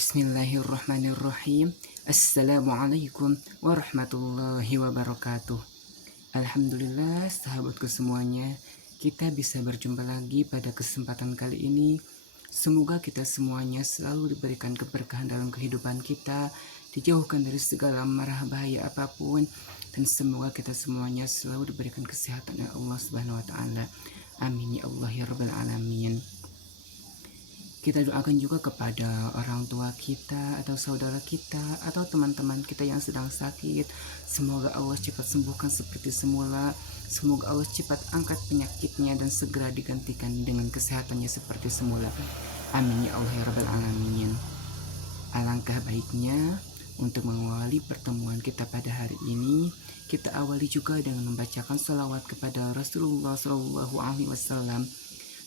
Bismillahirrahmanirrahim. Assalamualaikum warahmatullahi wabarakatuh. Alhamdulillah sahabatku semuanya, kita bisa berjumpa lagi pada kesempatan kali ini. Semoga kita semuanya selalu diberikan keberkahan dalam kehidupan kita, dijauhkan dari segala mara bahaya apapun, dan semoga kita semuanya selalu diberikan kesehatan oleh Allah Subhanahu wa taala. Amin ya Allah ya rabbal alamin. Kita doakan juga kepada orang tua kita atau saudara kita atau teman-teman kita yang sedang sakit. Semoga Allah cepat sembuhkan seperti semula. Semoga Allah cepat angkat penyakitnya dan segera digantikan dengan kesehatannya seperti semula. Amin ya Allah ya rabbal alamin. Alangkah baiknya untuk mengawali pertemuan kita pada hari ini, kita awali juga dengan membacakan salawat kepada Rasulullah SAW.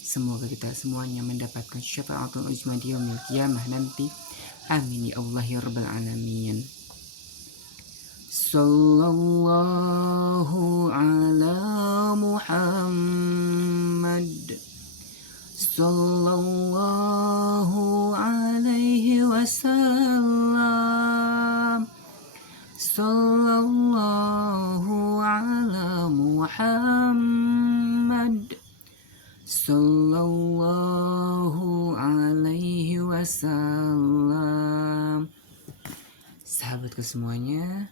Semoga kita semuanya mendapatkan syafaatul uzma di yaumil qiyamah nanti. Amin ya Allah ya rabbal alamin. Sallallahu ala Muhammad. Sallallahu alaihi wasallam. Sallallahu ala Muhammad. Sallallahu alaihi wasallam. Sahabatku semuanya,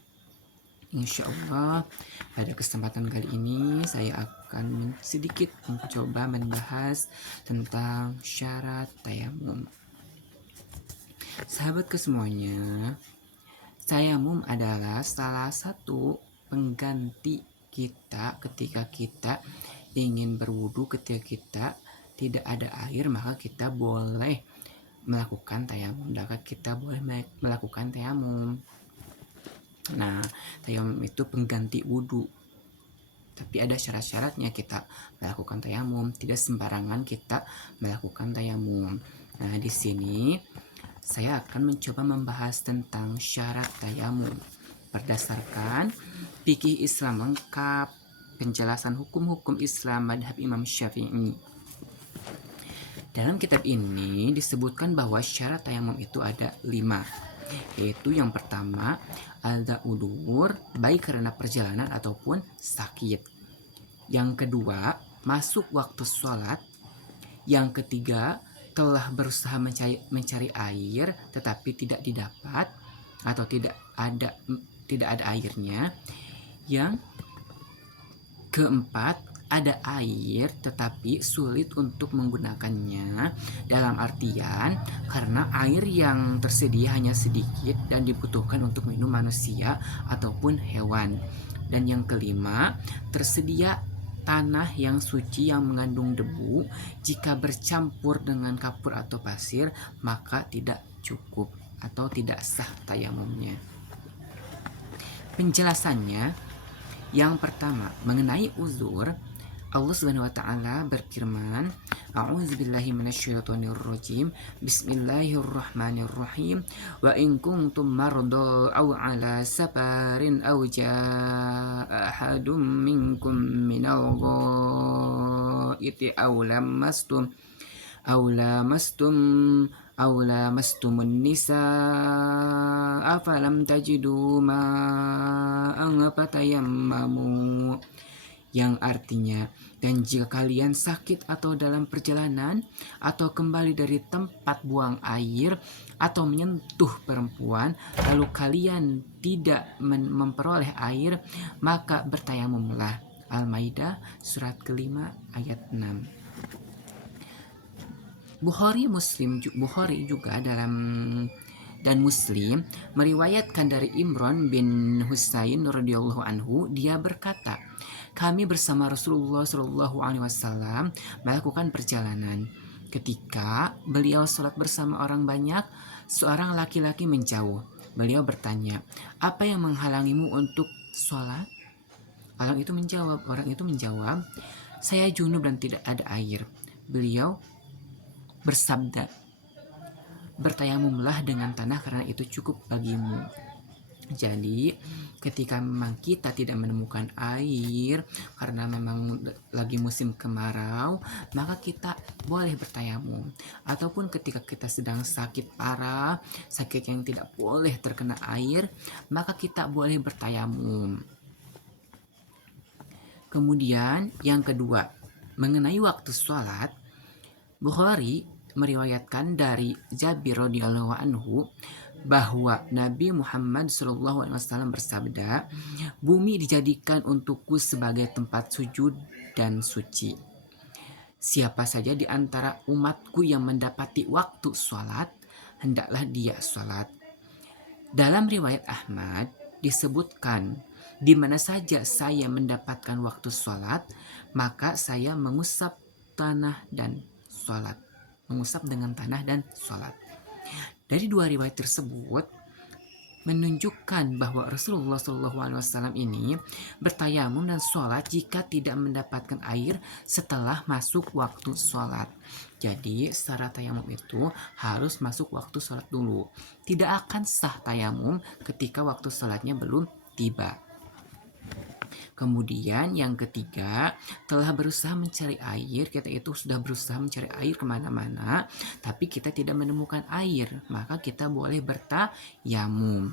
insya Allah pada kesempatan kali ini saya akan sedikit mencoba membahas tentang syarat tayamum. Sahabatku semuanya, tayamum adalah salah satu pengganti kita ketika kita ingin berwudu. Ketika kita tidak ada air, maka kita boleh melakukan tayamum. Kita boleh melakukan tayamum. Nah, tayamum itu pengganti wudu. Tapi ada syarat-syaratnya kita melakukan tayamum. Tidak sembarangan kita melakukan tayamum. Nah, di sini saya akan mencoba membahas tentang syarat tayamum berdasarkan fikih Islam lengkap, penjelasan hukum-hukum Islam madhab Imam Syafi'i. Dalam kitab ini disebutkan bahwa syarat tayamum itu ada 5, yaitu yang pertama ada udur, baik karena perjalanan ataupun sakit. Yang kedua, masuk waktu sholat. Yang ketiga, telah berusaha mencari air tetapi tidak didapat atau tidak ada airnya. Yang keempat, ada air tetapi sulit untuk menggunakannya, dalam artian karena air yang tersedia hanya sedikit dan dibutuhkan untuk minum manusia ataupun hewan. Dan yang kelima, tersedia tanah yang suci yang mengandung debu. Jika bercampur dengan kapur atau pasir, maka tidak cukup atau tidak sah tayamumnya. Penjelasannya, yang pertama, mengenai uzur, Allah Subhanahu wa taala berfirman, A'udzubillahi minasyaitonirrajim. Bismillahirrahmanirrahim. Wa in kuntum marda aw ala safarin aw jaa ahadum minkum minal ghaiti aw lamastumun nisaa falam tajidu ma'an fatayammamu, yang artinya, dan jika kalian sakit atau dalam perjalanan atau kembali dari tempat buang air atau menyentuh perempuan lalu kalian tidak memperoleh air, maka bertayamumlah. Al-Maidah surat ke-5 ayat 6. Bukhari juga dan Muslim meriwayatkan dari Imran bin Husain radhiyallahu anhu, dia berkata, kami bersama Rasulullah SAW melakukan perjalanan. Ketika beliau sholat bersama orang banyak, seorang laki-laki menjauh. Beliau bertanya, apa yang menghalangimu untuk sholat? Orang itu menjawab, saya junub dan tidak ada air. Beliau bersabda, bertayamumlah dengan tanah karena itu cukup bagimu. Jadi ketika memang kita tidak menemukan air karena memang lagi musim kemarau, maka kita boleh bertayamum. Ataupun ketika kita sedang sakit parah, sakit yang tidak boleh terkena air, maka kita boleh bertayamum. Kemudian yang kedua, mengenai waktu sholat, Bukhari meriwayatkan dari Jabir radhiyallahu anhu bahwa Nabi Muhammad SAW bersabda, "Bumi dijadikan untukku sebagai tempat sujud dan suci. Siapa saja di antara umatku yang mendapati waktu sholat, hendaklah dia sholat." Dalam riwayat Ahmad disebutkan, di mana saja saya mendapatkan waktu sholat, maka saya mengusap tanah dan sholat. Mengusap dengan tanah dan sholat. Dari dua riwayat tersebut menunjukkan bahwa Rasulullah SAW ini bertayamum dan sholat jika tidak mendapatkan air setelah masuk waktu sholat. Jadi secara tayamum itu harus masuk waktu sholat dulu. Tidak akan sah tayamum ketika waktu sholatnya belum tiba. Kemudian yang ketiga, telah berusaha mencari air, kita itu sudah berusaha mencari air kemana-mana, tapi kita tidak menemukan air, maka kita boleh bertayamum.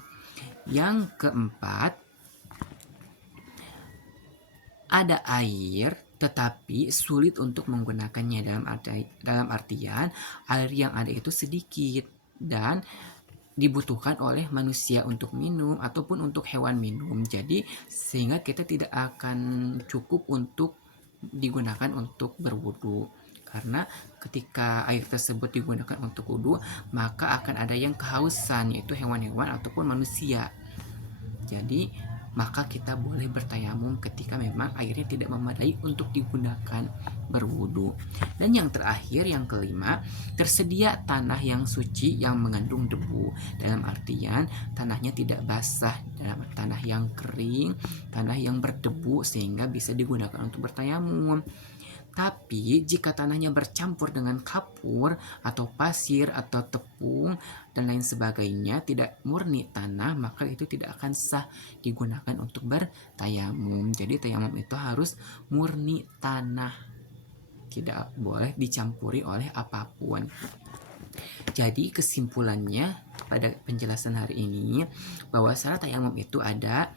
Yang keempat, ada air tetapi sulit untuk menggunakannya, dalam artian air yang ada itu sedikit dan dibutuhkan oleh manusia untuk minum ataupun untuk hewan minum. Jadi sehingga kita tidak akan cukup untuk digunakan untuk berwudu. Karena ketika air tersebut digunakan untuk wudu, maka akan ada yang kehausan, yaitu hewan-hewan ataupun manusia. Jadi maka kita boleh bertayamum ketika memang airnya tidak memadai untuk digunakan berwudu. Dan yang terakhir, yang kelima, tersedia tanah yang suci yang mengandung debu. Dalam artian tanahnya tidak basah, dalam tanah yang kering, tanah yang berdebu sehingga bisa digunakan untuk bertayamum. Tapi jika tanahnya bercampur dengan kapur atau pasir atau tepung dan lain sebagainya, tidak murni tanah, maka itu tidak akan sah digunakan untuk bertayamum. Jadi tayamum itu harus murni tanah, tidak boleh dicampuri oleh apapun. Jadi kesimpulannya pada penjelasan hari ini, bahwa syarat tayamum itu ada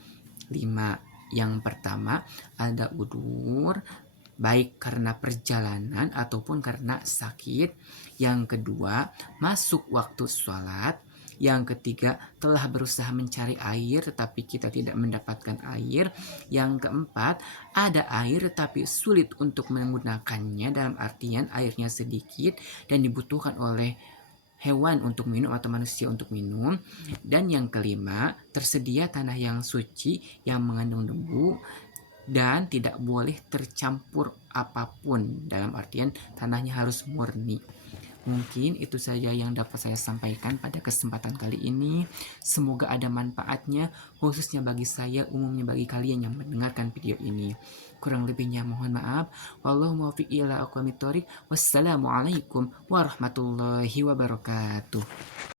5. Yang pertama, ada udur, baik karena perjalanan ataupun karena sakit. Yang kedua, masuk waktu sholat. Yang ketiga, telah berusaha mencari air tetapi kita tidak mendapatkan air. Yang keempat, ada air tetapi sulit untuk menggunakannya, dalam artian airnya sedikit dan dibutuhkan oleh hewan untuk minum atau manusia untuk minum. Dan yang kelima, tersedia tanah yang suci yang mengandung debu dan tidak boleh tercampur apapun, dalam artian tanahnya harus murni. Mungkin itu saja yang dapat saya sampaikan pada kesempatan kali ini. Semoga ada manfaatnya, khususnya bagi saya, umumnya bagi kalian yang mendengarkan video ini. Kurang lebihnya mohon maaf. Wallahu muwaffiq ila aqwamit thoriq. Wassalamualaikum warahmatullahi wabarakatuh.